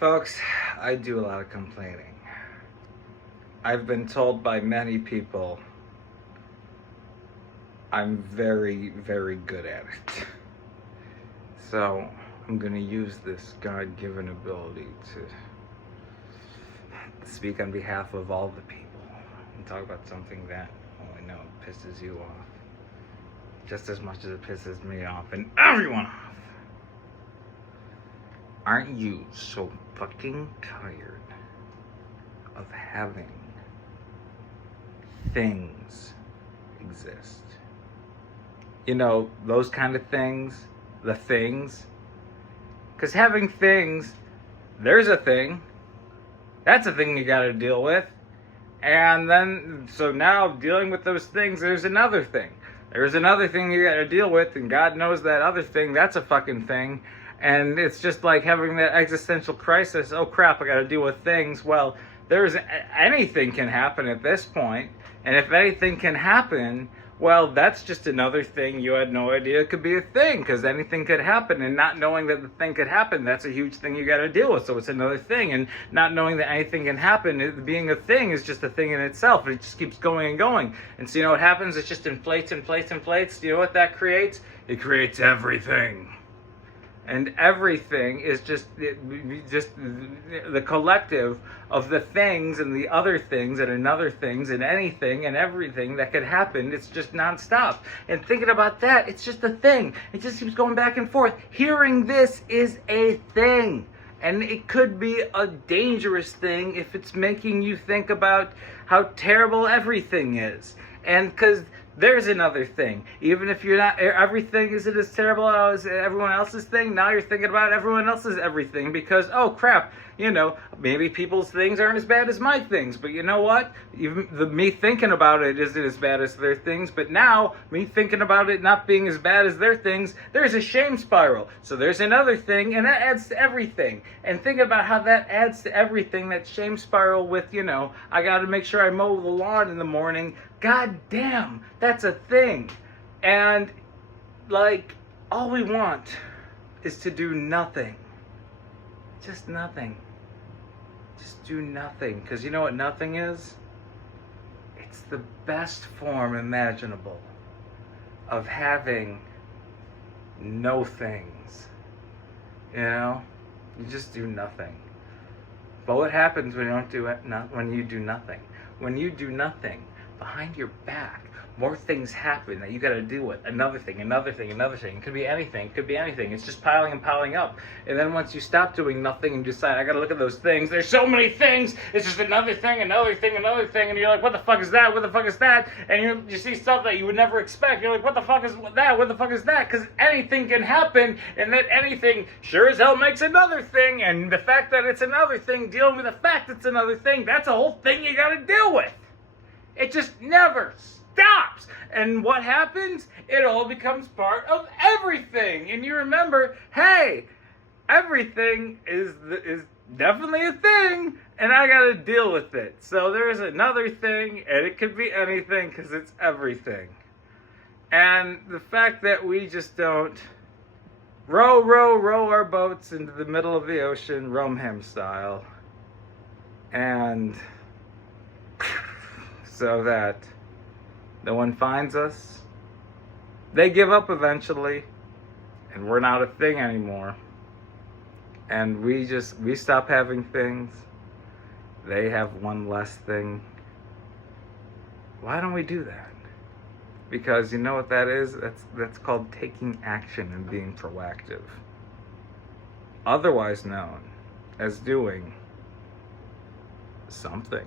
Folks, I do a lot of complaining. I've been told by many people I'm very, very good at it. So I'm going to use this God-given ability to speak on behalf of all the people and talk about something that, well, I know pisses you off just as much as it pisses me off and everyone off. Aren't you so fucking tired of having things exist? You know, those kind of things, the things. Because having things, there's a thing. That's a thing you gotta deal with. And then, so now dealing with those things, there's another thing. There's another thing you gotta deal with, and God knows that other thing, that's a fucking thing. And it's just like having that existential crisis. Oh crap, I gotta deal with things. Well, anything can happen at this point. And if anything can happen, well, that's just another thing you had no idea it could be a thing, because anything could happen, and not knowing that the thing could happen, that's a huge thing you got to deal with. So it's another thing, and not knowing that anything can happen, being a thing is just a thing in itself. It just keeps going and going. And so you know what happens? It just inflates. You know what that creates? It creates everything. And everything is just the collective of the things and the other things and another things and anything and everything that could happen. It's just nonstop. And thinking about that, it's just a thing. It just keeps going back and forth. Hearing this is a thing. And it could be a dangerous thing if it's making you think about how terrible everything is. And because there's another thing. Even if you're not, everything isn't as terrible as everyone else's thing, now you're thinking about everyone else's everything because, oh crap, you know, maybe people's things aren't as bad as my things, but you know what? Even me thinking about it isn't as bad as their things, but now, me thinking about it not being as bad as their things, there's a shame spiral. So there's another thing, and that adds to everything. And think about how that adds to everything, that shame spiral with, you know, I gotta make sure I mow the lawn in the morning. God damn, that's a thing. And, like, all we want is to do nothing. Just nothing. Just do nothing. Because you know what nothing is? It's the best form imaginable of having no things. You know? You just do nothing. But what happens when you don't do it? When you do nothing? When you do nothing, behind your back, more things happen that you got to deal with. Another thing. It could be anything. It's just piling and piling up. And then once you stop doing nothing and decide, I got to look at those things. There's so many things. It's just another thing. And you're like, what the fuck is that? And you see stuff that you would never expect. You're like, what the fuck is that? Because anything can happen. And that anything sure as hell makes another thing. And the fact that it's another thing, dealing with the fact it's another thing, that's a whole thing you got to deal with. It just never stops. And what happens? It all becomes part of everything. And you remember, hey, everything is definitely a thing, and I got to deal with it. So there's another thing, and it could be anything because it's everything. And the fact that we just don't row our boats into the middle of the ocean, Rumham style, and so that no one finds us. They give up eventually, and we're not a thing anymore. And we stop having things. They have one less thing. Why don't we do that? Because you know what that is? That's called taking action and being proactive. Otherwise known as doing something.